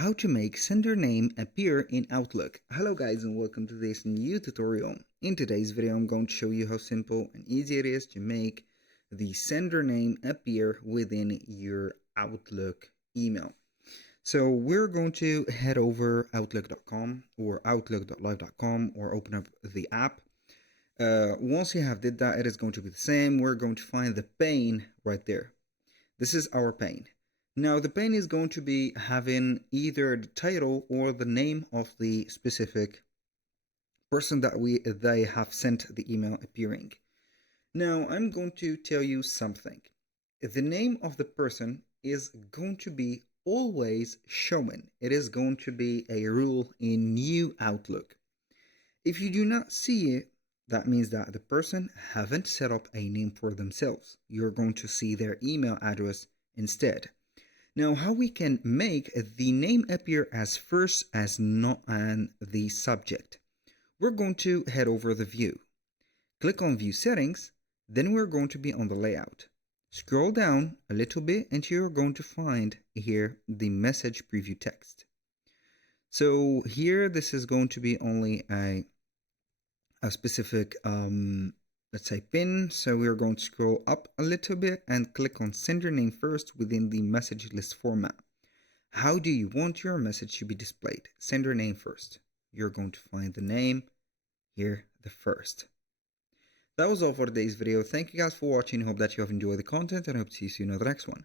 How to make sender name appear in Outlook. Hello guys and welcome to this new tutorial. In today's video I'm going to show you how simple and easy it is to make the sender name appear within your Outlook email. So we're going to head over outlook.com or outlook.live.com or open up the app. Once you have did that, it is going to be the same. We're going to find the pane right there. This is our pane. Now the pane is going to be having either the title or the name of the specific person that they have sent the email appearing. Now I'm going to tell you something. The name of the person is going to be always shown. It is going to be a rule in new Outlook. If you do not see it, that means that the person haven't set up a name for themselves. You're going to see their email address instead. Now, how we can make the name appear as first as not on the subject. We're going to head over the view. Click on view settings, then we're going to be on the layout. Scroll down a little bit and you're going to find here the message preview text. So here this is going to be only a specific let's say pin. So we're going to scroll up a little bit and click on sender name first within the message list format. How do you want your message to be displayed? Sender name first. You're going to find the name here, the first. That was all for today's video. Thank you guys for watching. Hope that you have enjoyed the content and hope to see you soon in the next one.